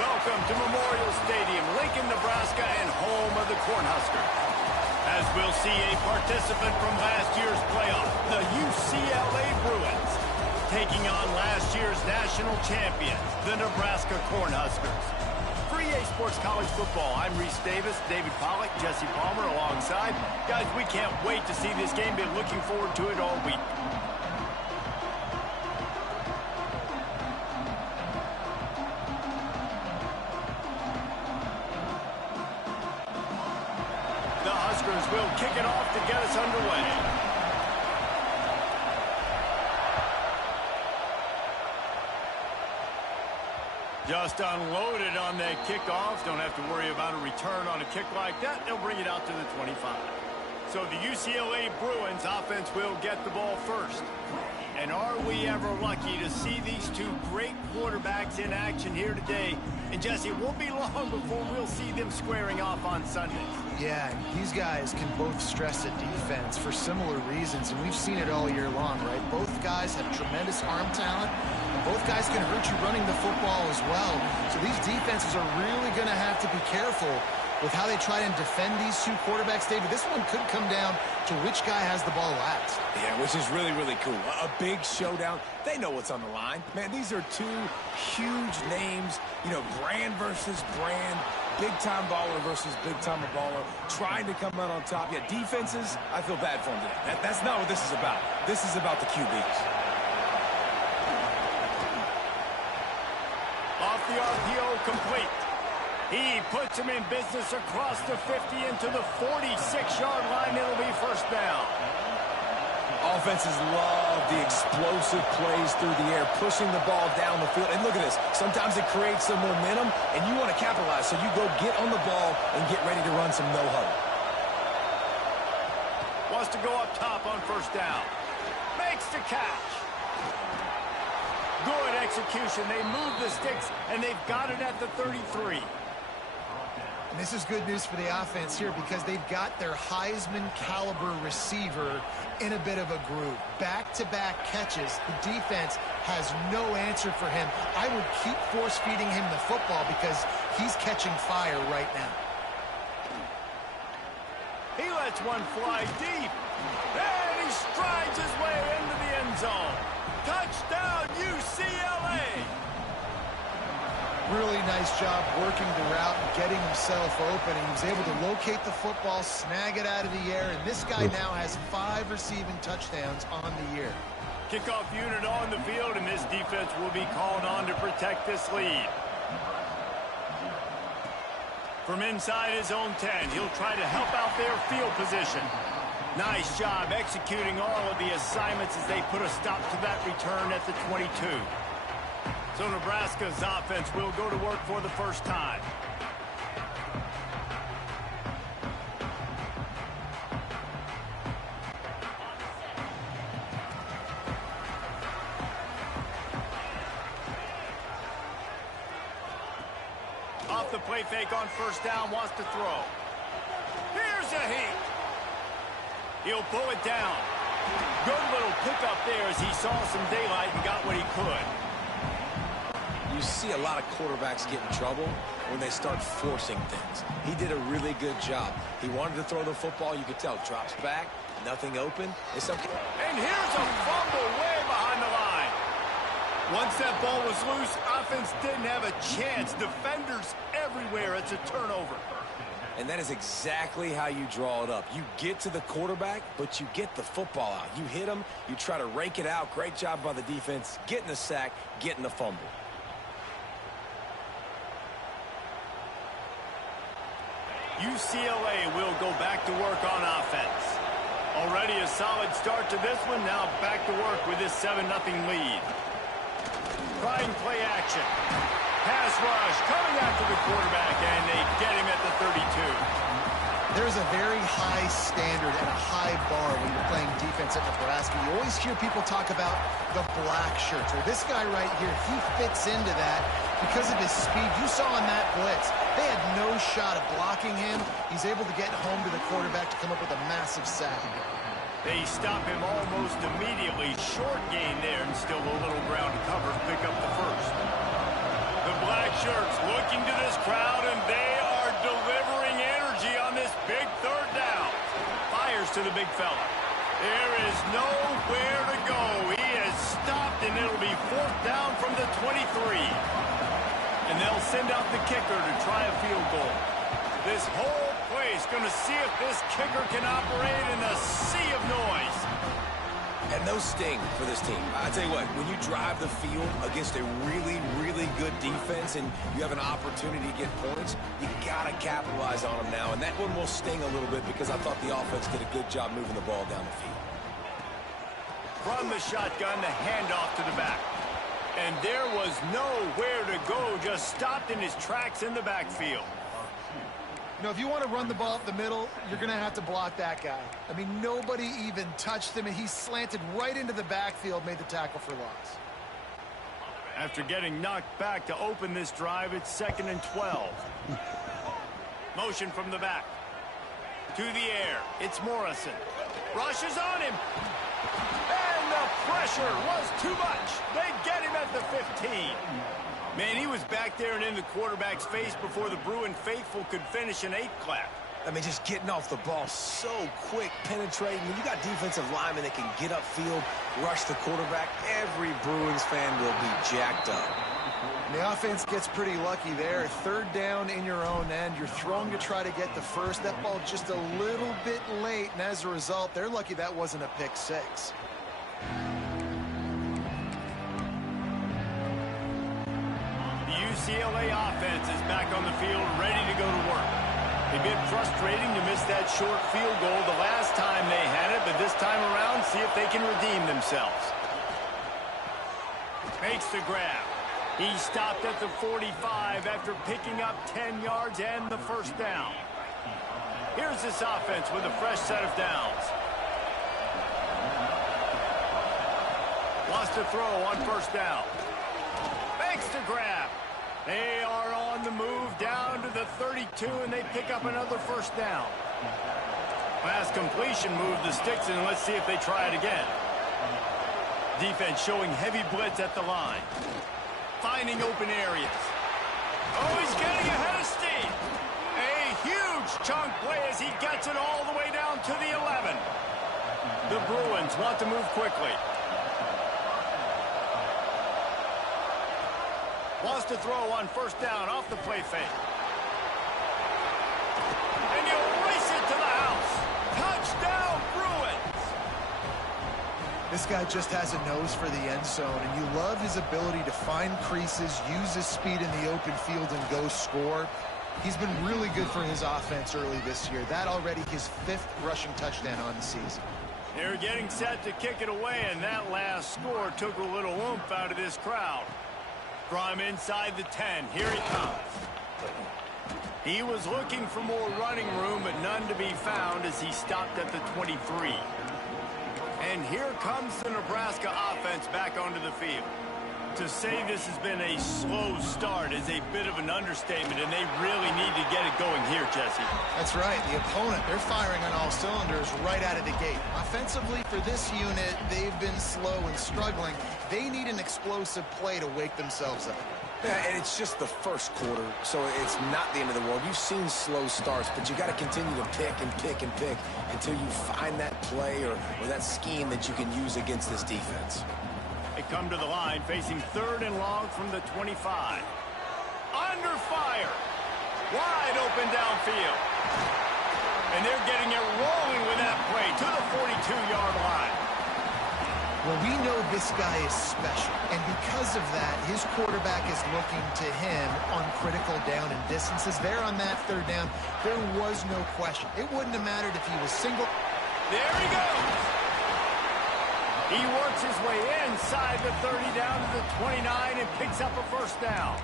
Welcome to Memorial Stadium, Lincoln, Nebraska, and home of the Cornhuskers. As we'll see a participant from last year's playoff, the UCLA Bruins, taking on last year's national champions, the Nebraska Cornhuskers. For EA Sports College Football, I'm Reese Davis, David Pollack, Jesse Palmer alongside. Guys, we can't wait to see this game. Been looking forward to it all week. The Huskers will kick it off to get us underway. Just unloaded on that kickoff. Don't have to worry about a return on a kick like that. They'll bring it out to the 25. So the UCLA Bruins offense will get the ball first. And are we ever lucky to see these two great quarterbacks in action here today? And Jesse, it won't be long before we'll see them squaring off on Sunday. Yeah, these guys can both stress a defense for similar reasons, and we've seen it all year long, right? Both guys have tremendous arm talent, and both guys can hurt you running the football as well. So these defenses are really going to have to be careful with how they try and defend these two quarterbacks, David. This one could come down to which guy has the ball last. Yeah, which is really, really cool. A big showdown. They know what's on the line. Man, these are two huge names, you know, brand versus brand, big-time baller versus big-time baller, trying to come out on top. Yeah, defenses, I feel bad for them today. That's not what this is about. This is about the QBs. Off the RPO, complete. He puts him in business across the 50 into the 46-yard line. It'll be first down. Offenses love the explosive plays through the air, pushing the ball down the field. And look at this. Sometimes it creates some momentum, and you want to capitalize. So you go get on the ball and get ready to run some no-huddle. Wants to go up top on first down. Makes the catch. Good execution. They move the sticks, and they've got it at the 33. And this is good news for the offense here because they've got their Heisman-caliber receiver in a bit of a groove. Back-to-back catches. The defense has no answer for him. I would keep force-feeding him the football because he's catching fire right now. He lets one fly deep. And he strides his way into the end zone. Touchdown, UCLA! Really nice job working the route and getting himself open. And he was able to locate the football, snag it out of the air, and this guy now has 5 receiving touchdowns on the year. Kickoff unit on the field, and this defense will be called on to protect this lead. From inside his own 10, he'll try to help out their field position. Nice job executing all of the assignments as they put a stop to that return at the 22. So Nebraska's offense will go to work for the first time. Off the play fake on first down, wants to throw. Here's a heat. He'll pull it down. Good little pickup there as he saw some daylight and got what he could. You see a lot of quarterbacks get in trouble when they start forcing things. He did a really good job. He wanted to throw the football. You could tell. Drops back, nothing open. It's okay. And here's a fumble way behind the line. Once that ball was loose, offense didn't have a chance. Defenders everywhere. It's a turnover. And that is exactly how you draw it up. You get to the quarterback, but you get the football out. You hit him. You try to rake it out. Great job by the defense. Getting the sack, getting the fumble. UCLA will go back to work on offense. Already a solid start to this one. Now back to work with this 7-0 lead. Trying play action. Pass rush coming after the quarterback, and they get him at the 32. There's a very high standard and a high bar when you're playing defense at Nebraska. You always hear people talk about the black shirts. Well, this guy right here, he fits into that because of his speed. You saw on that blitz, they had no shot at blocking him. He's able to get home to the quarterback to come up with a massive sack. They stop him almost immediately. Short gain there, and still a little ground to cover to pick up the first. The black shirts looking to this crowd, and they are delivering energy on this big third down. Fires to the big fella. There is nowhere to go. He has stopped, and it'll be fourth down from the 23. And they'll send out the kicker to try a field goal. This whole place going to see if this kicker can operate in a sea of noise. And those sting for this team. I tell you what, when you drive the field against a really, really good defense and you have an opportunity to get points, you got to capitalize on them now. And that one will sting a little bit because I thought the offense did a good job moving the ball down the field. From the shotgun, the handoff to the back. And there was nowhere to go, just stopped in his tracks in the backfield. You know, if you want to run the ball up the middle, you're going to have to block that guy. I mean, nobody even touched him, and he slanted right into the backfield, made the tackle for loss. After getting knocked back to open this drive, it's 2nd and 12. Motion from the back. To the air, it's Morrison. Rushes on him. And the pressure was too much. They get him at the 15. Man, he was back there and in the quarterback's face before the Bruin faithful could finish an 8-clap. I mean, just getting off the ball so quick, penetrating. When you got defensive linemen that can get upfield, rush the quarterback, every Bruins fan will be jacked up. And the offense gets pretty lucky there. Third down in your own end. You're throwing to try to get the first. That ball just a little bit late, and as a result, they're lucky that wasn't a pick six. UCLA offense is back on the field, ready to go to work. A bit frustrating to miss that short field goal the last time they had it, but this time around, see if they can redeem themselves. Makes the grab. He stopped at the 45 after picking up 10 yards and the first down. Here's this offense with a fresh set of downs. Lost a throw on first down. Makes the grab. They are on the move down to the 32, and they pick up another first down. Pass completion moved the sticks, and let's see if they try it again. Defense showing heavy blitz at the line. Finding open areas. Oh, he's getting ahead of steam. A huge chunk play as he gets it all the way down to the 11. The Bruins want to move quickly. Wants to throw on first down off the play fake. And you race it to the house. Touchdown, Bruins. This guy just has a nose for the end zone, and you love his ability to find creases, use his speed in the open field, and go score. He's been really good for his offense early this year. That already his 5th rushing touchdown on the season. They're getting set to kick it away, and that last score took a little oomph out of this crowd. From inside the 10, here he comes. He was looking for more running room, but none to be found as he stopped at the 23. And here comes the Nebraska offense back onto the field. To say this has been a slow start is a bit of an understatement, and they really need to get it going here, Jesse. That's right. The opponent, they're firing on all cylinders right out of the gate. Offensively, for this unit, they've been slow and struggling. They need an explosive play to wake themselves up. Yeah, and it's just the first quarter, so it's not the end of the world. You've seen slow starts, but you got to continue to pick and pick and pick until you find that play or that scheme that you can use against this defense. They come to the line facing 3rd and long from the 25. Under fire. Wide open downfield. And they're getting it rolling with that play to the 42-yard line. Well, we know this guy is special, and because of that, his quarterback is looking to him on critical down and distances. There on that 3rd down, there was no question. It wouldn't have mattered if he was single. There he goes. He works his way inside the 30 down to the 29 and picks up a first down.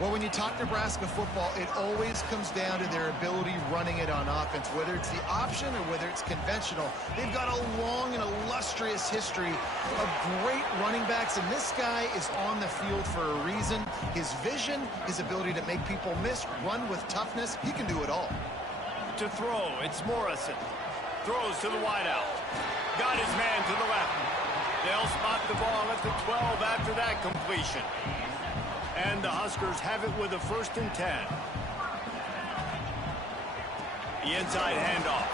Well, when you talk Nebraska football, it always comes down to their ability running it on offense, whether it's the option or whether it's conventional. They've got a long and illustrious history of great running backs, and this guy is on the field for a reason. His vision, his ability to make people miss, run with toughness, he can do it all. To throw, it's Morrison. Throws to the wideout. Got his man to the left. They'll spot the ball at the 12 after that completion. And the Huskers have it with a 1st and 10. The inside handoff.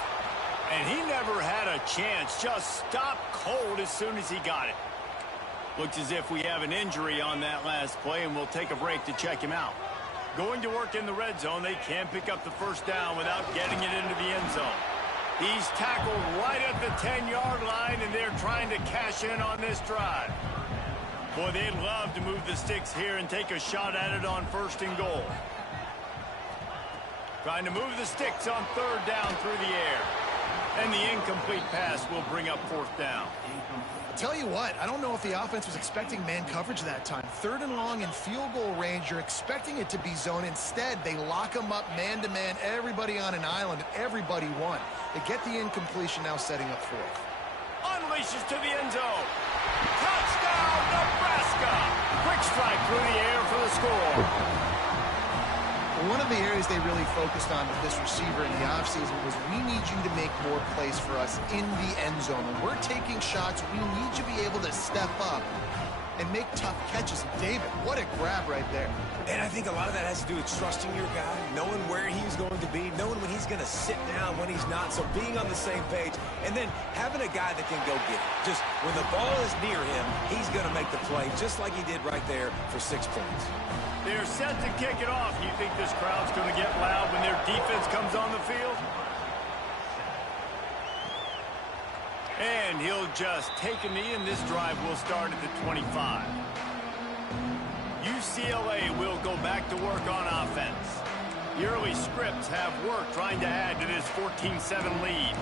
And he never had a chance. Just stopped cold as soon as he got it. Looks as if we have an injury on that last play, and we'll take a break to check him out. Going to work in the red zone, they can't pick up the 1st down without getting it into the end zone. He's tackled right at the 10-yard line, and they're trying to cash in on this drive. Boy, they'd love to move the sticks here and take a shot at it on 1st and goal. Trying to move the sticks on 3rd down through the air. And the incomplete pass will bring up 4th down. Tell you what, I don't know if the offense was expecting man coverage that time. 3rd and long in field goal range, you're expecting it to be zone. Instead, they lock them up man-to-man, everybody on an island, and everybody won. They get the incompletion, now setting up 4th. Unleashes to the end zone. Touchdown, Nebraska! Quick strike through the air for the score. One of the areas they really focused on with this receiver in the offseason was we need you to make more plays for us in the end zone. When we're taking shots, we need you to be able to step up and make tough catches. David, what a grab right there. And I think a lot of that has to do with trusting your guy, knowing where he's going to be, knowing when he's going to sit down, when he's not, so being on the same page, and then having a guy that can go get it. Just when the ball is near him, he's going to make the play, just like he did right there for 6 points. They're set to kick it off. You think this crowd's going to get loud when their defense comes on the field? And he'll just take a knee, and this drive will start at the 25. UCLA will go back to work on offense. The early scripts have worked trying to add to this 14-7 lead.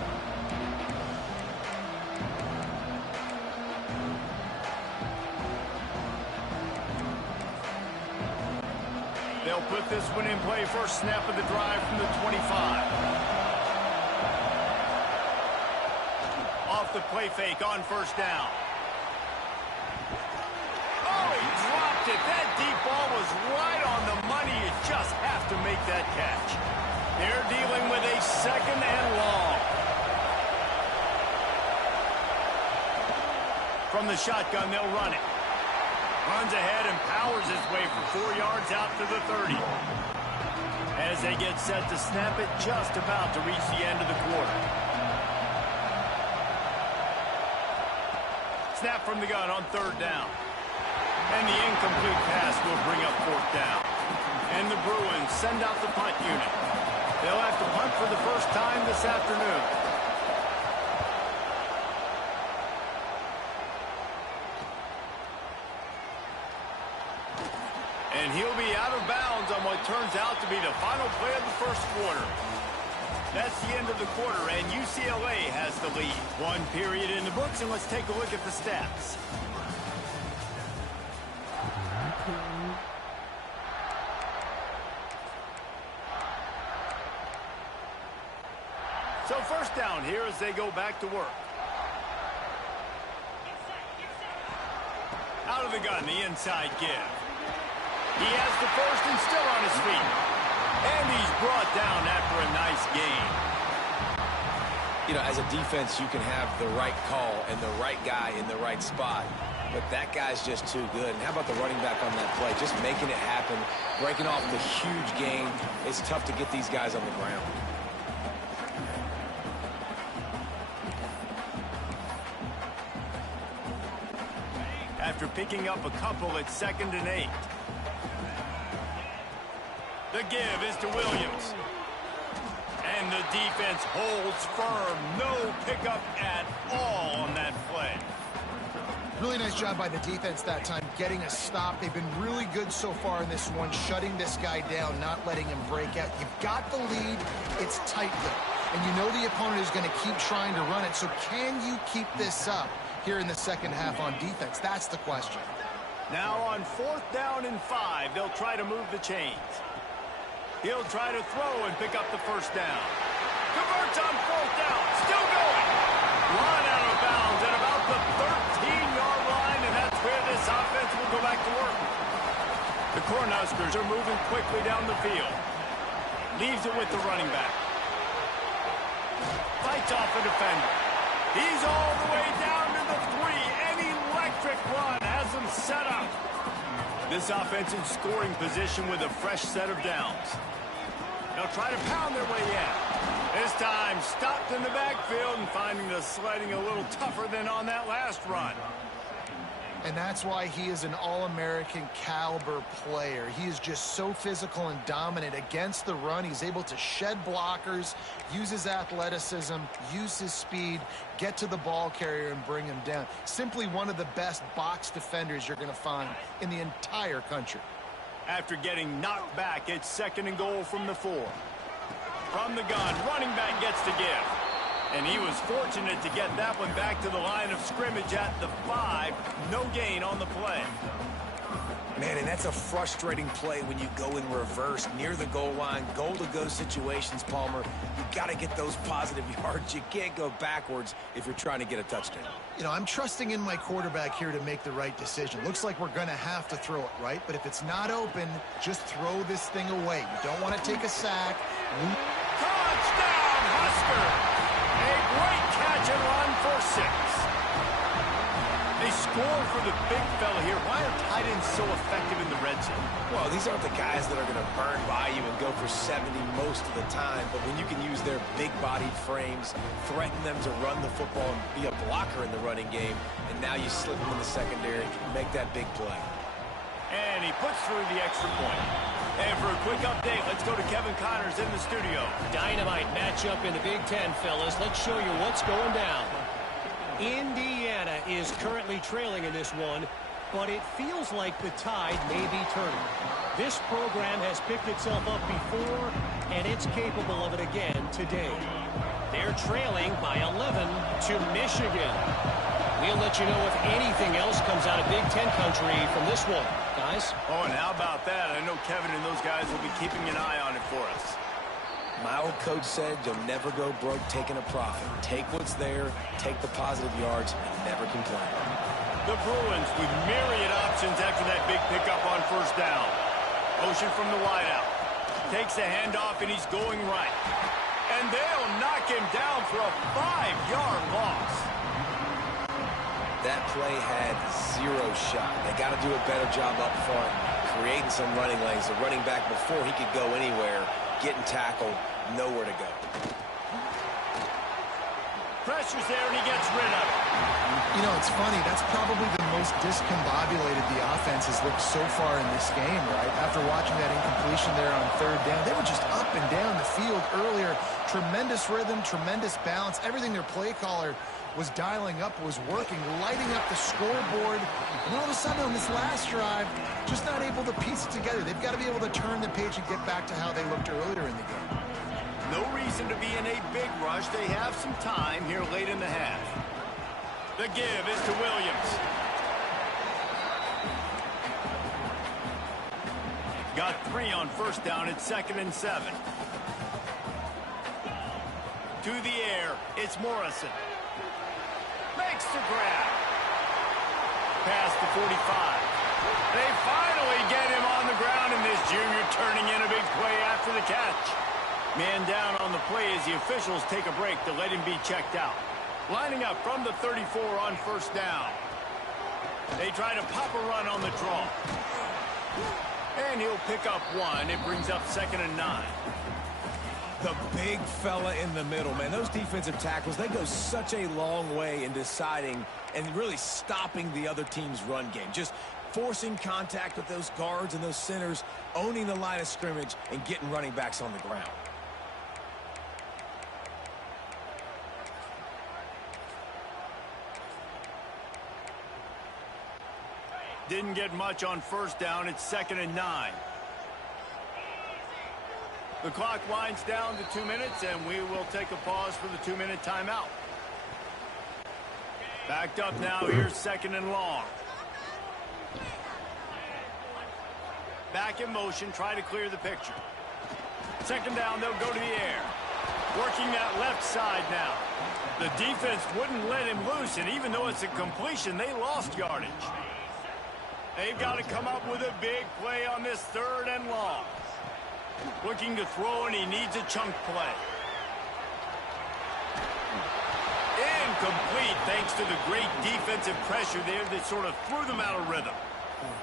They'll put this one in play. First snap of the drive from the 25. Off the play fake on 1st down. Oh, he dropped it. That deep ball was right on the money. You just have to make that catch. They're dealing with a 2nd and long. From the shotgun, they'll run it. Runs ahead and powers his way for 4 yards out to the 30. As they get set to snap it, just about to reach the end of the quarter. Snap from the gun on 3rd down. And the incomplete pass will bring up 4th down. And the Bruins send out the punt unit. They'll have to punt for the first time this afternoon. And he'll be out of bounds on what turns out to be the final play of the 1st quarter. That's the end of the quarter, and UCLA has the lead. 1 period in the books, and let's take a look at the stats. So 1st down here as they go back to work. Out of the gun, the inside give. He has the 1st and still on his feet. And he's brought down after a nice gain. You know, as a defense, you can have the right call and the right guy in the right spot. But that guy's just too good. And how about the running back on that play? Just making it happen, breaking off the huge gain. It's tough to get these guys on the ground. After picking up a couple at 2nd and 8. The give is to Williams. And the defense holds firm. No pickup at all on that play. Really nice job by the defense that time, getting a stop. They've been really good so far in this one, shutting this guy down, not letting him break out. You've got the lead. It's tight though. And you know the opponent is going to keep trying to run it. So can you keep this up here in the 2nd half on defense? That's the question. Now on 4th down and 5, they'll try to move the chains. He'll try to throw and pick up the 1st down. Converts on 4th down. Still going. Run out of bounds at about the 13-yard line, and that's where this offense will go back to work. The Cornhuskers are moving quickly down the field. Leaves it with the running back. Fights off a defender. He's all the way down to the 3. An electric run has him set up. This offense in scoring position with a fresh set of downs. They'll try to pound their way in. This time, stopped in the backfield and finding the sledding a little tougher than on that last run. And that's why he is an All-American caliber player. He is just so physical and dominant against the run. He's able to shed blockers, use his athleticism, use his speed, get to the ball carrier and bring him down. Simply one of the best box defenders you're going to find in the entire country. After getting knocked back, it's 2nd and goal from the 4. From the gun, running back gets to give. And he was fortunate to get that one back to the line of scrimmage at the 5. No gain on the play. Man, and that's a frustrating play when you go in reverse near the goal line, goal-to-go situations, Palmer. You got to get those positive yards. You can't go backwards if you're trying to get a touchdown. You know, I'm trusting in my quarterback here to make the right decision. Looks like we're going to have to throw it, right? But if it's not open, just throw this thing away. You don't want to take a sack. Touchdown, Husker! A great catch and run for 6. They score for the big fella here. Why are tight ends so effective in the red zone? Well, these aren't the guys that are going to burn by you and go for 70 most of the time, but when you can use their big-bodied frames, threaten them to run the football and be a blocker in the running game, and now you slip them in the secondary, make that big play. And he puts through the extra point. And for a quick update, let's go to Kevin Connors in the studio. Dynamite matchup in the Big Ten, fellas. Let's show you what's going down. Indiana is currently trailing in this one, but it feels like the tide may be turning. This program has picked itself up before, and it's capable of it again today. They're trailing by 11 to Michigan. We'll let you know if anything else comes out of Big Ten country from this one, guys. Oh, and how about that? I know Kevin and those guys will be keeping an eye on it for us. My old coach said you'll never go broke taking a profit. Take what's there, take the positive yards, and never complain. The Bruins with myriad options after that big pickup on 1st down. Motion from the wideout. Takes a handoff, and he's going right. And they'll knock him down for a 5-yard loss. That play had 0 shot. They got to do a better job up front, creating some running lanes. The running back, before he could go anywhere, getting tackled, nowhere to go. Pressure's there, and he gets rid of it. You know, it's funny. That's probably the most discombobulated the offense has looked so far in this game, right? After watching that incompletion there on 3rd down, they were just up and down the field earlier. Tremendous rhythm, tremendous balance. Everything their play caller was dialing up, was working, lighting up the scoreboard. And all of a sudden on this last drive, just not able to piece it together. They've got to be able to turn the page and get back to how they looked earlier in the game. No reason to be in a big rush. They have some time here late in the half. The give is to Williams. Got 3 on 1st down. It's 2nd and 7. To the air, it's Morrison. Makes the grab. Past the 45. They finally get him on the ground, and this junior turning in a big play after the catch. Man down on the play as the officials take a break to let him be checked out. Lining up from the 34 on 1st down. They try to pop a run on the draw. And he'll pick up 1. It brings up 2nd and 9. The big fella in the middle, man. Those defensive tackles, they go such a long way in deciding and really stopping the other team's run game. Just forcing contact with those guards and those centers, owning the line of scrimmage, and getting running backs on the ground. Didn't get much on 1st down. It's 2nd and 9. The clock winds down to 2 minutes, and we will take a pause for the 2-minute timeout. Backed up now. Here's 2nd and long. Back in motion. Try to clear the picture. 2nd down. They'll go to the air. Working that left side now. The defense wouldn't let him loose, and even though it's a completion, they lost yardage. They've got to come up with a big play on this 3rd and long. Looking to throw, and he needs a chunk play. Incomplete, thanks to the great defensive pressure there that sort of threw them out of rhythm.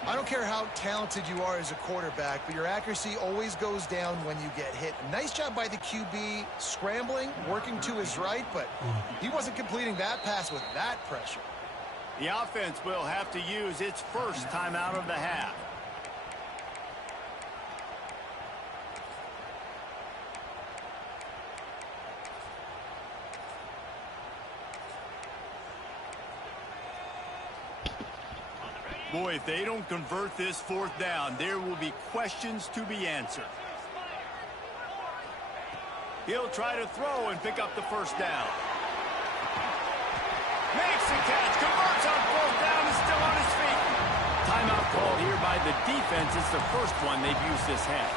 I don't care how talented you are as a quarterback, but your accuracy always goes down when you get hit. Nice job by the QB scrambling, working to his right, but he wasn't completing that pass with that pressure. The offense will have to use its first timeout of the half. Boy, if they don't convert this fourth down, there will be questions to be answered. He'll try to throw and pick up the first down. Makes the catch, converts on fourth down, is still on his feet. Timeout called here by the defense. It's the first one they've used this half.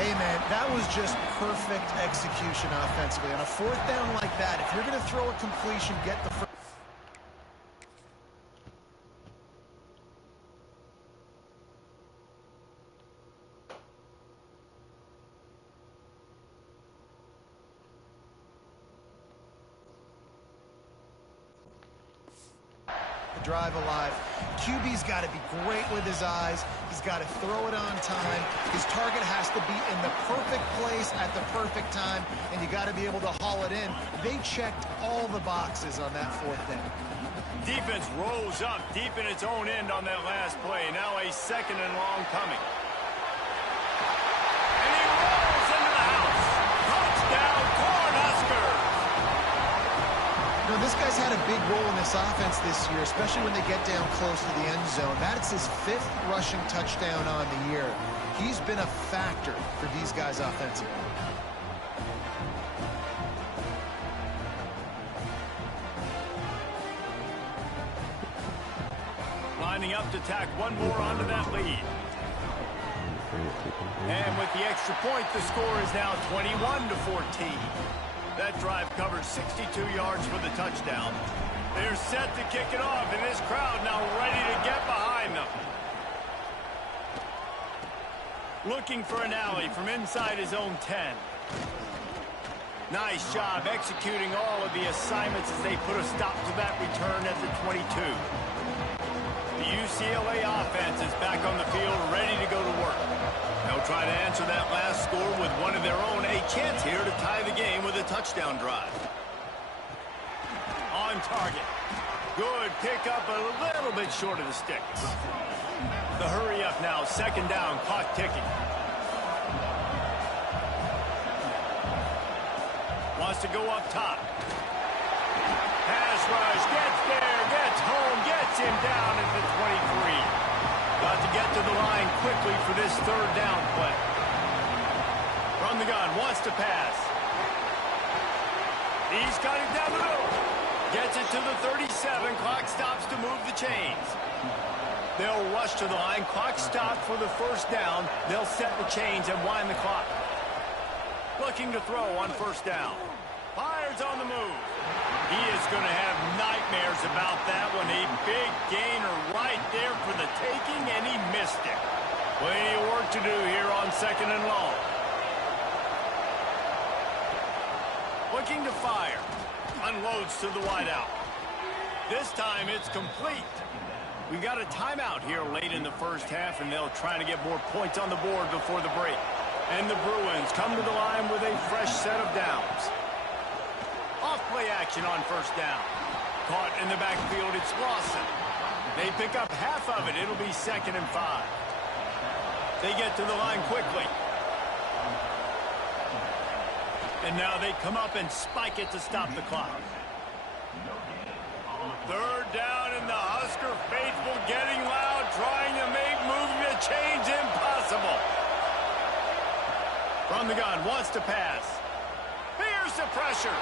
Hey, man, that was just perfect execution offensively. On a fourth down like that, if you're going to throw a completion, get the first. Drive alive. QB's got to be great with his eyes. He's got to throw it on time. His target has to be in the perfect place at the perfect time, and you got to be able to haul it in. They checked all the boxes on that fourth down. Defense rose up deep in its own end on that last play. Now a second and long coming. And he rolls into the house. Touchdown, Cornhuskers! You know, this guy's had a big role in this offense this year, especially when they get down close to the end zone. That's his 5th rushing touchdown on the year. He's been a factor for these guys offensively. Lining up to tack one more onto that lead. And with the extra point, the score is now 21-14. That drive covered 62 yards for the touchdown. They're set to kick it off, and this crowd now ready to get behind them. Looking for an alley from inside his own 10. Nice job executing all of the assignments as they put a stop to that return at the 22. The UCLA offense is back on the field, ready to go to work. They'll try to answer that last score with one of their own. A chance here to tie the game with a touchdown drive. On target. Good pickup, a little bit short of the sticks. The hurry up now, second down, clock ticking. Wants to go up top. Pass rush, gets there, gets home, gets him down at the 23. Got to get to the line quickly for this third down play. From the gun, wants to pass. He's got it down the middle. Gets it to the 37. Clock stops to move the chains. They'll rush to the line. Clock stopped for the first down. They'll set the chains and wind the clock. Looking to throw on first down. Fires on the move. He is going to have nightmares about that one. A big gainer right there for the taking, and he missed it. Plenty of work to do here on second and long. Looking to fire. Unloads to the wideout. This time it's complete. We got a timeout here late in the first half, and they'll try to get more points on the board before the break. And the Bruins come to the line with a fresh set of downs. Off-play action on first down. Caught in the backfield, it's Lawson. They pick up half of it. It'll be 2nd and 5. They get to the line quickly. And now they come up and spike it to stop the clock. Third down, and the Husker faithful getting loud, trying to make moving the chains impossible. From the gun, wants to pass. Fears the pressure.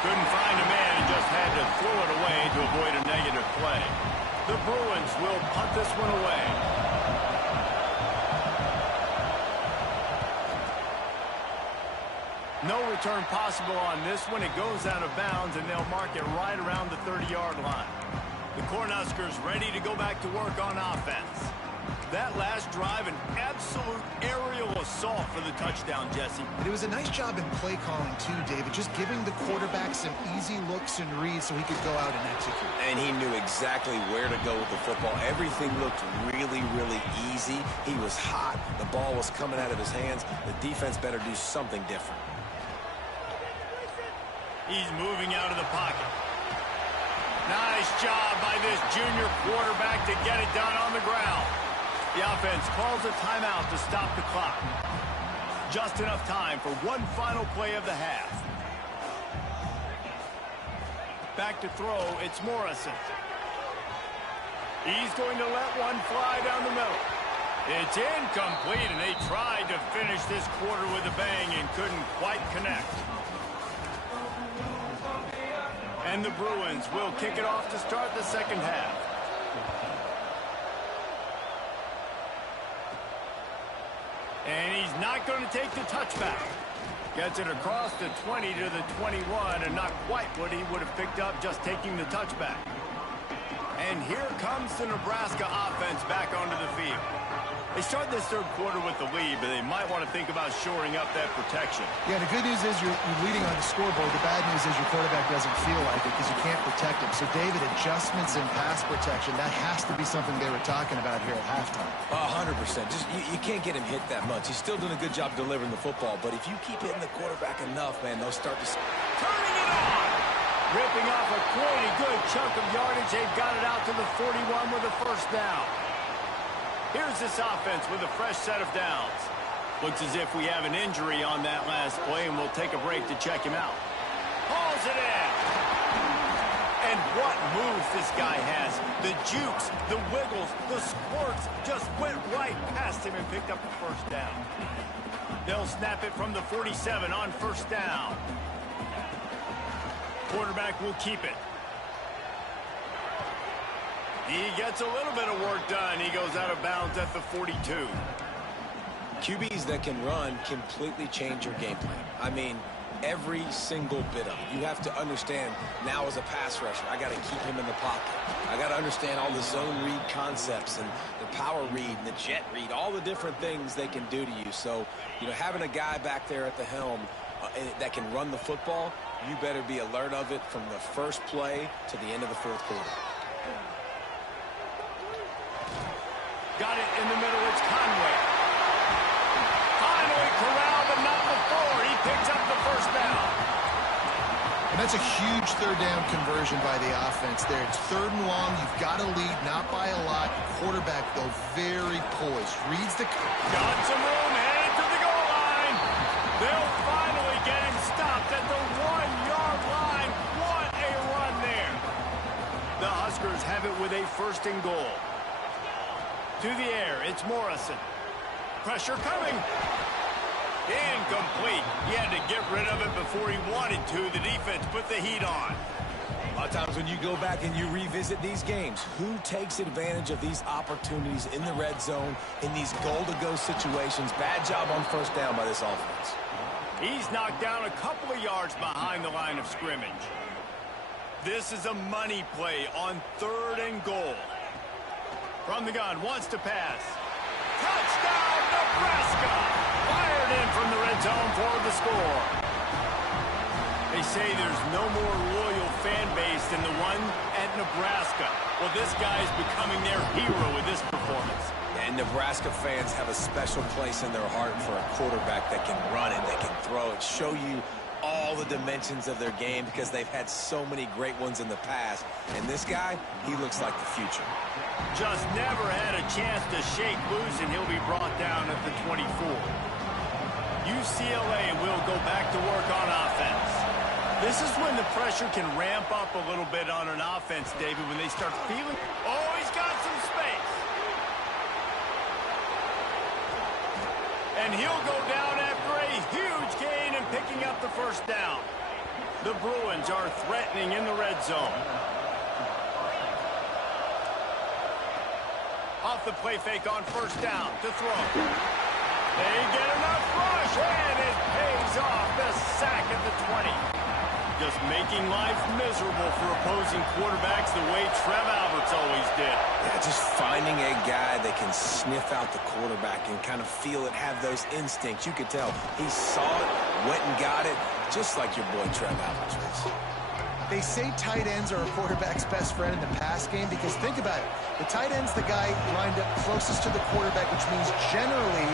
Couldn't find a man and just had to throw it away to avoid a negative play. The Bruins will punt this one away. No return possible on this one. It goes out of bounds, and they'll mark it right around the 30-yard line. The Cornhuskers ready to go back to work on offense. That last drive, an absolute aerial assault for the touchdown, Jesse. And it was a nice job in play calling too, David, just giving the quarterback some easy looks and reads so he could go out and execute. And he knew exactly where to go with the football. Everything looked really, really easy. He was hot. The ball was coming out of his hands. The defense better do something different. He's moving out of the pocket. Nice job by this junior quarterback to get it done on the ground. The offense calls a timeout to stop the clock. Just enough time for one final play of the half. Back to throw, it's Morrison. He's going to let one fly down the middle. It's incomplete, and they tried to finish this quarter with a bang and couldn't quite connect. And the Bruins will kick it off to start the second half. And he's not going to take the touchback. Gets it across the 20 to the 21, and not quite what he would have picked up just taking the touchback. And here comes the Nebraska offense back onto the field. They start this third quarter with the lead, but they might want to think about shoring up that protection. Yeah, the good news is you're leading on the scoreboard. The bad news is your quarterback doesn't feel like it because you can't protect him. So, David, adjustments in pass protection, that has to be something they were talking about here at halftime. 100%. Just you can't get him hit that much. He's still doing a good job delivering the football, but if you keep hitting the quarterback enough, man, they'll start to... Turning it on! Ripping off a pretty good chunk of yardage. They've got it out to the 41 with a first down. Here's this offense with a fresh set of downs. Looks as if we have an injury on that last play, and we'll take a break to check him out. Hauls it in. And what moves this guy has. The jukes, the wiggles, the squirts just went right past him and picked up the first down. They'll snap it from the 47 on first down. Quarterback will keep it. He gets a little bit of work done. He goes out of bounds at the 42. QBs that can run completely change your game plan. I mean, every single bit of it. You have to understand, now as a pass rusher, I got to keep him in the pocket. I got to understand all the zone read concepts and the power read and the jet read, all the different things they can do to you. So, you know, having a guy back there at the helm that can run the football, you better be alert of it from the first play to the end of the fourth quarter. Got it in the middle. It's Conway. Finally corralled, but not before. He picks up the first down. And that's a huge third down conversion by the offense there. It's third and long. You've got to lead, not by a lot. Quarterback, though, very poised. Reads the... Got some room, headed to the goal line. They'll finally get him stopped at the 1-yard line. What a run there. The Huskers have it with a first and goal. To the air, it's Morrison. Pressure coming. Incomplete. He had to get rid of it before he wanted to. The defense put the heat on. A lot of times when you go back and you revisit these games, who takes advantage of these opportunities in the red zone, in these goal-to-go situations? Bad job on first down by this offense. He's knocked down a couple of yards behind the line of scrimmage. This is a money play on third and goal. From the gun, wants to pass. Touchdown, Nebraska! Fired in from the red zone for the score. They say there's no more loyal fan base than the one at Nebraska. Well, this guy's becoming their hero with this performance. And Nebraska fans have a special place in their heart for a quarterback that can run it, that can throw it, show you all the dimensions of their game because they've had so many great ones in the past. And this guy, he looks like the future. Just never had a chance to shake loose, and he'll be brought down at the 24. UCLA will go back to work on offense. This is when the pressure can ramp up a little bit on an offense, David, when they start feeling... Oh, he's got some space. And he'll go down after a huge gain and picking up the first down. The Bruins are threatening in the red zone. Off the play fake on first down to throw. They get enough rush, and it pays off. The sack at the 20. Just making life miserable for opposing quarterbacks the way Trev Alberts always did. Yeah, Just finding a guy that can sniff out the quarterback and kind of feel it, have those instincts. You could tell he saw it, went and got it, just like your boy Trev Allen was. They say tight ends are a quarterback's best friend in the pass game because think about it. The tight end's the guy lined up closest to the quarterback, which means generally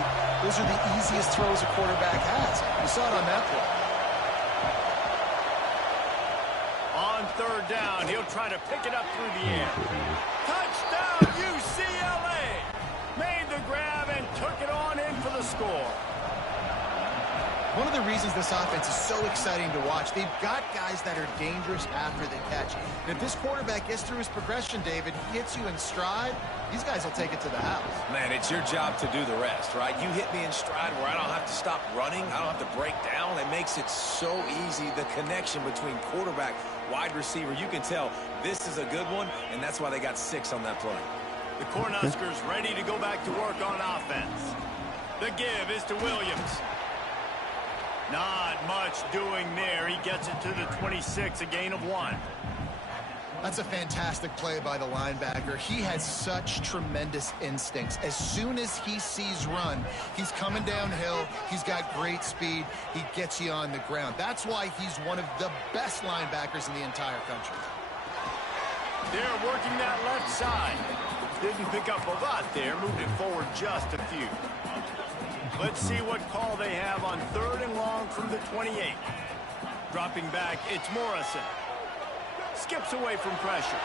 those are the easiest throws a quarterback has. You saw it on that play. On third down, he'll try to pick it up through the air. Touchdown, UCLA! Made the grab and took it on in for the score. One of the reasons this offense is so exciting to watch, they've got guys that are dangerous after the catch. And if this quarterback gets through his progression, David, he hits you in stride, these guys will take it to the house. Man, it's your job to do the rest, right? You hit me in stride where I don't have to stop running. I don't have to break down. It makes it so easy, the connection between quarterback, wide receiver. You can tell this is a good one, and that's why they got 6 on that play. The Cornhuskers ready to go back to work on offense. The give is to Williams. Not much doing there. He gets it to the 26, a gain of 1. That's a fantastic play by the linebacker. He has such tremendous instincts. As soon as he sees run, he's coming downhill. He's got great speed. He gets you on the ground. That's why he's one of the best linebackers in the entire country. They're working that left side. Didn't pick up a lot there. Moved it forward just a few. Let's see what call they have on 3rd and long from the 28. Dropping back, it's Morrison. Skips away from pressure.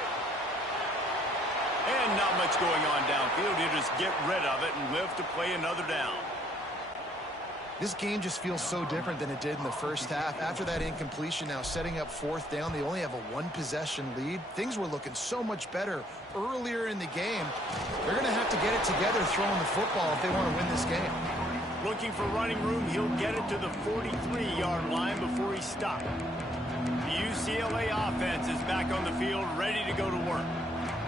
And not much going on downfield. He'll just get rid of it and live to play another down. This game just feels so different than it did in the first half. After that incompletion, now setting up 4th down, they only have a 1-possession lead. Things were looking so much better earlier in the game. They're going to have to get it together throwing the football if they want to win this game. Looking for running room, he'll get it to the 43-yard line before he stopped. The UCLA offense is back on the field, ready to go to work.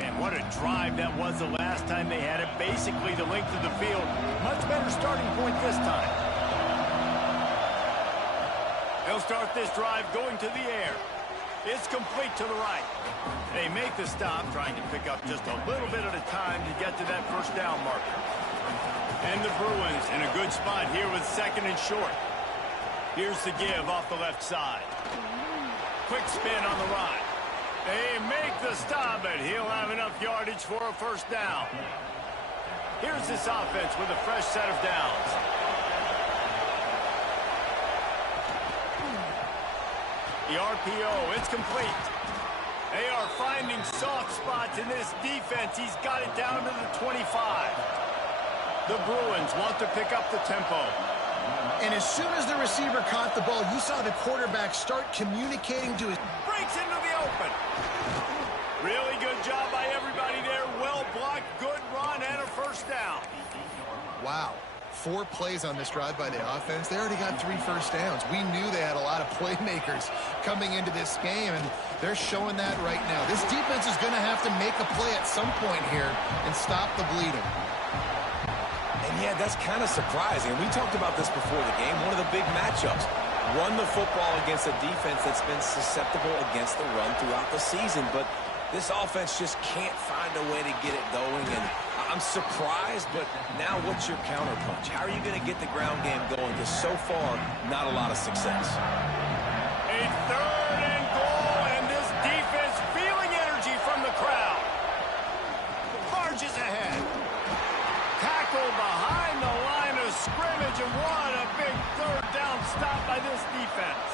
Man, what a drive that was the last time they had it. Basically the length of the field. Much better starting point this time. They'll start this drive going to the air. It's complete to the right. They make the stop, trying to pick up just a little bit at a time to get to that first down marker. And the Bruins in a good spot here with 2nd and short. Here's the give off the left side. Quick spin on the right. They make the stop, but he'll have enough yardage for a first down. Here's this offense with a fresh set of downs. The RPO, it's complete. They are finding soft spots in this defense. He's got it down to the 25. The Bruins want to pick up the tempo. And as soon as the receiver caught the ball, you saw the quarterback start communicating to his... Breaks into the open. Really good job by everybody there. Well blocked, good run, and a first down. Wow. 4 plays on this drive by the offense. They already got 3 first downs. We knew they had a lot of playmakers coming into this game, and they're showing that right now. This defense is going to have to make a play at some point here and stop the bleeding. And yeah, that's kind of surprising. We talked about this before the game. One of the big matchups. Run the football against a defense that's been susceptible against the run throughout the season. But this offense just can't find a way to get it going. And I'm surprised, but now what's your counterpunch? How are you going to get the ground game going? Because so far, not a lot of success. A 3rd and goal, and this defense feeling energy from the crowd. Marches ahead. Tackled behind the line of scrimmage, and what a big 3rd down stop by this defense.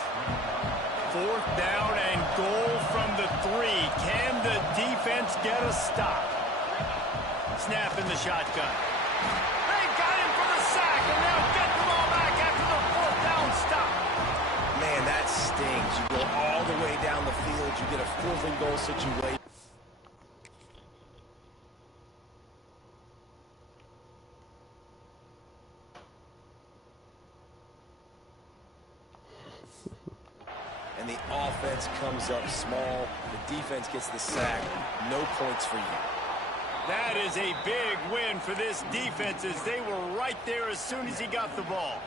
4th down and goal from the 3. Can the defense get a stop? Snap in the shotgun. They got him for the sack, and they'll get the ball back after the 4th down stop. Man, that stings. You go all the way down the field. You get a 4th and goal situation. And the offense comes up small. The defense gets the sack. No points for you. That is a big win for this defense as they were right there as soon as he got the ball.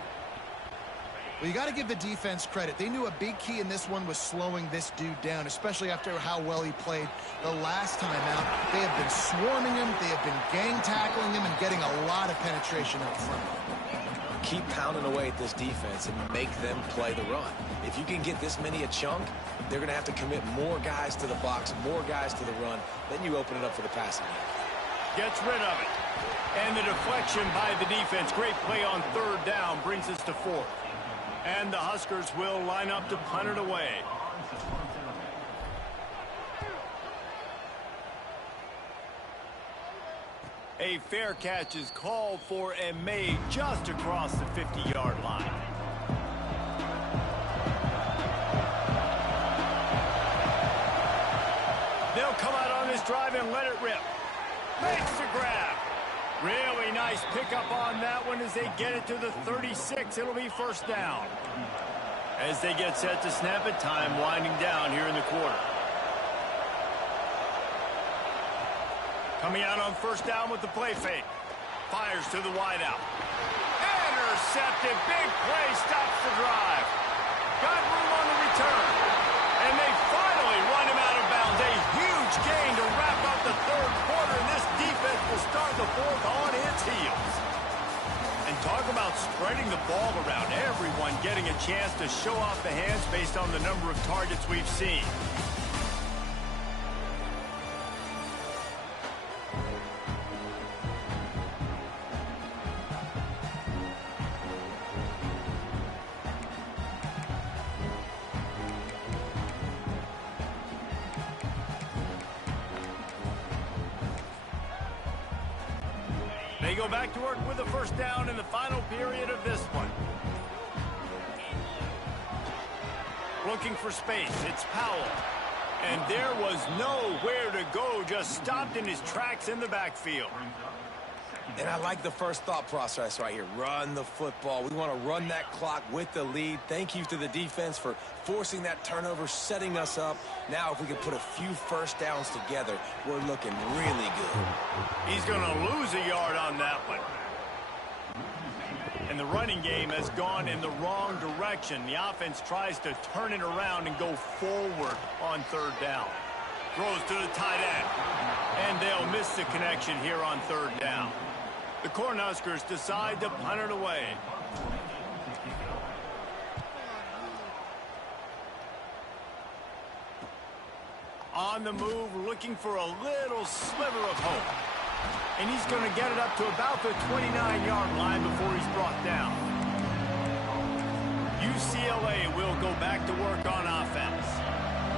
Well, you got to give the defense credit. They knew a big key in this one was slowing this dude down, especially after how well he played the last time out. They have been swarming him, they have been gang tackling him, and getting a lot of penetration up front. Keep pounding away at this defense and make them play the run. If you can get this many a chunk, they're going to have to commit more guys to the box, more guys to the run. Then you open it up for the passing game. Gets rid of it. And the deflection by the defense. Great play on third down brings us to fourth. And the Huskers will line up to punt it away. A fair catch is called for and made just across the 50-yard line. They'll come out on this drive and let it rip. Makes the grab. Really nice pickup on that one as they get it to the 36. It'll be first down. As they get set to snap it, time winding down here in the quarter. Coming out on first down with the play fake. Fires to the wideout. Intercepted. Big play stops the drive. Got room on the return. And they finally run him out of bounds. A huge gain to wrap up the third quarter. And this defense will start the fourth on its heels. And talk about spreading the ball around. Everyone getting a chance to show off the hands based on the number of targets we've seen. They go back to work with a first down in the final period of this one. Looking for space. It's Powell. And there was nowhere to go. Just stopped in his tracks in the backfield. And I like the first thought process right here. Run the football. We want to run that clock with the lead. Thank you to the defense for forcing that turnover, setting us up. Now if we can put a few first downs together, we're looking really good. He's going to lose a yard on that one. And the running game has gone in the wrong direction. The offense tries to turn it around and go forward on third down. Throws to the tight end. And they'll miss the connection here on third down. The Cornhuskers decide to punt it away. On the move, looking for a little sliver of hope. And he's going to get it up to about the 29-yard line before he's brought down. UCLA will go back to work on offense.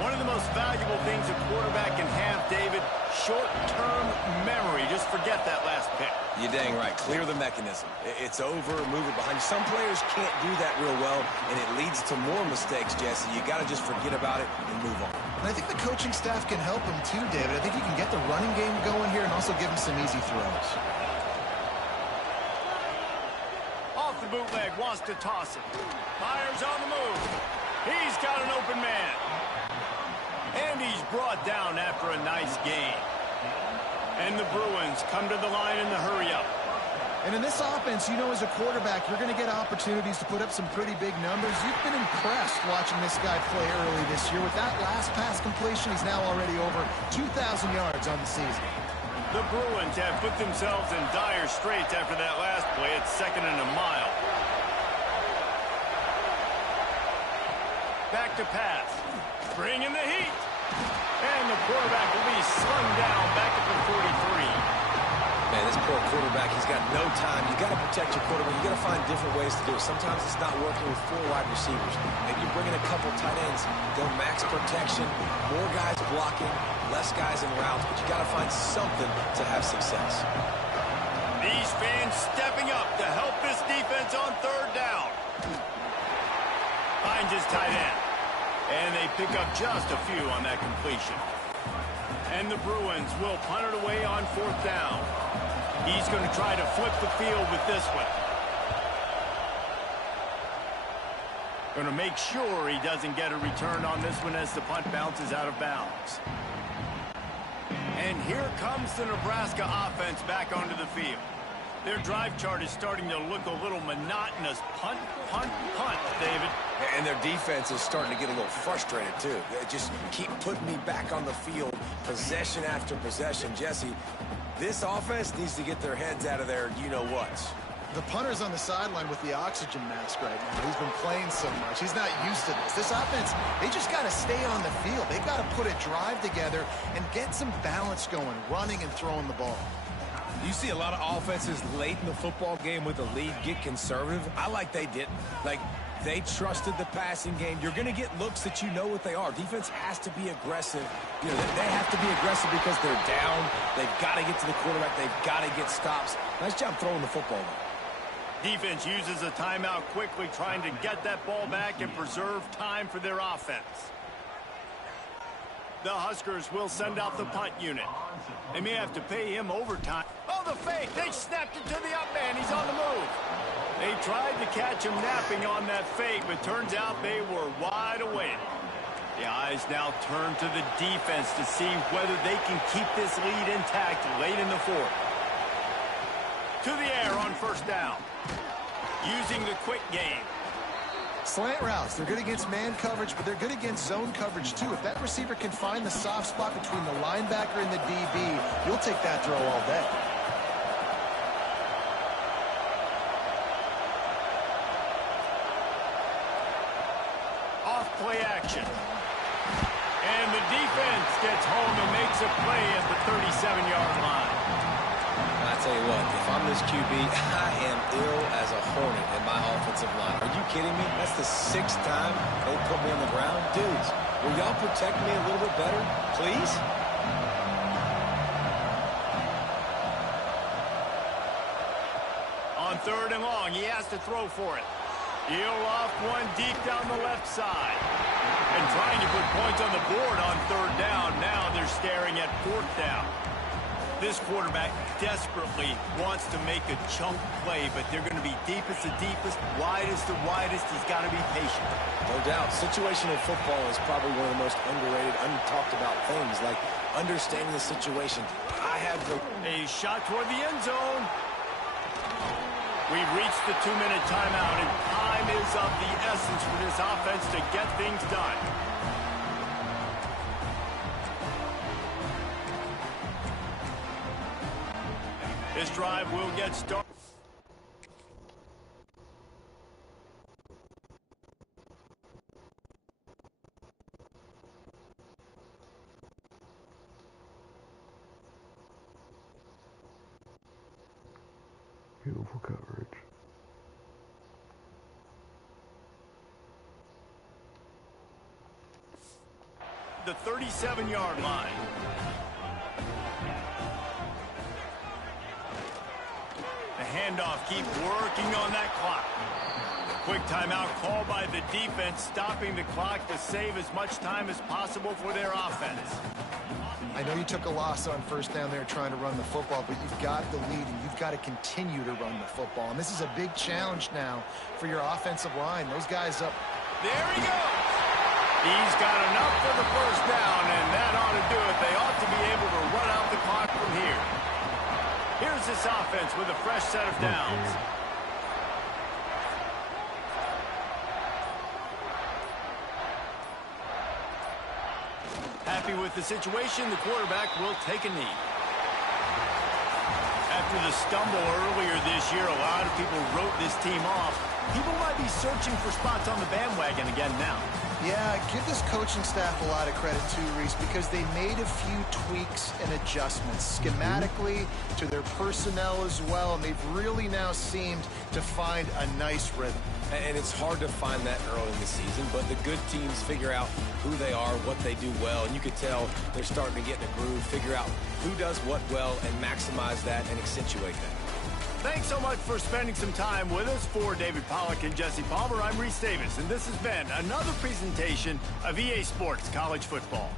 One of the most valuable things a quarterback can have, David, short-term memory. Just forget that last pick. You're dang right. Clear the mechanism. It's over, move it behind you. Some players can't do that real well, and it leads to more mistakes, Jesse. You got to just forget about it and move on. And I think the coaching staff can help him too, David. I think you can get the running game going here and also give him some easy throws. Off the bootleg, wants to toss it. Fires on the move. He's got an open man. And he's brought down after a nice gain. And the Bruins come to the line in the hurry-up. And in this offense, you know, as a quarterback, you're going to get opportunities to put up some pretty big numbers. You've been impressed watching this guy play early this year. With that last pass completion, he's now already over 2,000 yards on the season. The Bruins have put themselves in dire straits after that last play. It's 2nd and a mile. Back to pass. Bringing the heat. And the quarterback will be slung down back at the 43. Man, this poor quarterback, he's got no time. You got to protect your quarterback. You got to find different ways to do it. Sometimes it's not working with 4 wide receivers. Maybe you bring in a couple tight ends, go max protection, more guys blocking, less guys in routes, but you got to find something to have success. These fans stepping up to help this defense on third down. Finds his tight end. And they pick up just a few on that completion. And the Bruins will punt it away on 4th down. He's going to try to flip the field with this one. Going to make sure he doesn't get a return on this one as the punt bounces out of bounds. And here comes the Nebraska offense back onto the field. Their drive chart is starting to look a little monotonous. Punt, punt, punt, David. And their defense is starting to get a little frustrated, too. They just keep putting me back on the field, possession after possession. Jesse, this offense needs to get their heads out of their you-know-whats. The punter's on the sideline with the oxygen mask right now. He's been playing so much. He's not used to this. This offense, they just got to stay on the field. They've got to put a drive together and get some balance going, running and throwing the ball. You see a lot of offenses late in the football game with the lead get conservative. I like they didn't. Like, they trusted the passing game. You're going to get looks that you know what they are. Defense has to be aggressive. You know, they have to be aggressive because they're down. They've got to get to the quarterback. They've got to get stops. Nice job throwing the football. Defense uses a timeout quickly, trying to get that ball back and preserve time for their offense. The Huskers will send out the punt unit. They may have to pay him overtime. Oh, the fake. They snapped it to the up man. He's on the move. They tried to catch him napping on that fake, but turns out they were wide awake. The eyes now turn to the defense to see whether they can keep this lead intact late in the fourth. To the air on first down. Using the quick game. Slant routes, they're good against man coverage, but they're good against zone coverage too. If that receiver can find the soft spot between the linebacker and the DB, you'll take that throw all day. Off play action. And the defense gets home and makes a play at the 37-yard line. I tell you what, if I'm this QB, I am ill as a hornet in my offensive line. Are you kidding me? That's the 6th time they put me on the ground. Dudes, will y'all protect me a little bit better, please? On 3rd and long, he has to throw for it. He'll off one deep down the left side. And trying to put points on the board on 3rd down. Now they're staring at 4th down. This quarterback desperately wants to make a chunk play, but they're going to be deepest to deepest, widest to widest. He's got to be patient. No doubt. Situational football is probably one of the most underrated, untalked about things, like understanding the situation. I have the... A shot toward the end zone. We've reached the 2-minute timeout, and time is of the essence for this offense to get things done. This drive will get started. Beautiful coverage. The 37-yard line. The handoff keeps working on that clock. Quick timeout called by the defense, stopping the clock to save as much time as possible for their offense. I know you took a loss on 1st down there trying to run the football, but you've got the lead and you've got to continue to run the football. And this is a big challenge now for your offensive line. Those guys up. There he goes. He's got enough for the 1st down, and that ought to do it. They ought to be able to run out the clock from here. Here's this offense with a fresh set of downs. Happy with the situation, the quarterback will take a knee. After the stumble earlier this year, a lot of people wrote this team off. People might be searching for spots on the bandwagon again now. Yeah, give this coaching staff a lot of credit too, Reese, because they made a few tweaks and adjustments schematically to their personnel as well, and they've really now seemed to find a nice rhythm. And it's hard to find that early in the season, but the good teams figure out who they are, what they do well, and you can tell they're starting to get in a groove, figure out who does what well, and maximize that and accentuate that. Thanks so much for spending some time with us. For David Pollack and Jesse Palmer, I'm Reese Davis, and this has been another presentation of EA Sports College Football.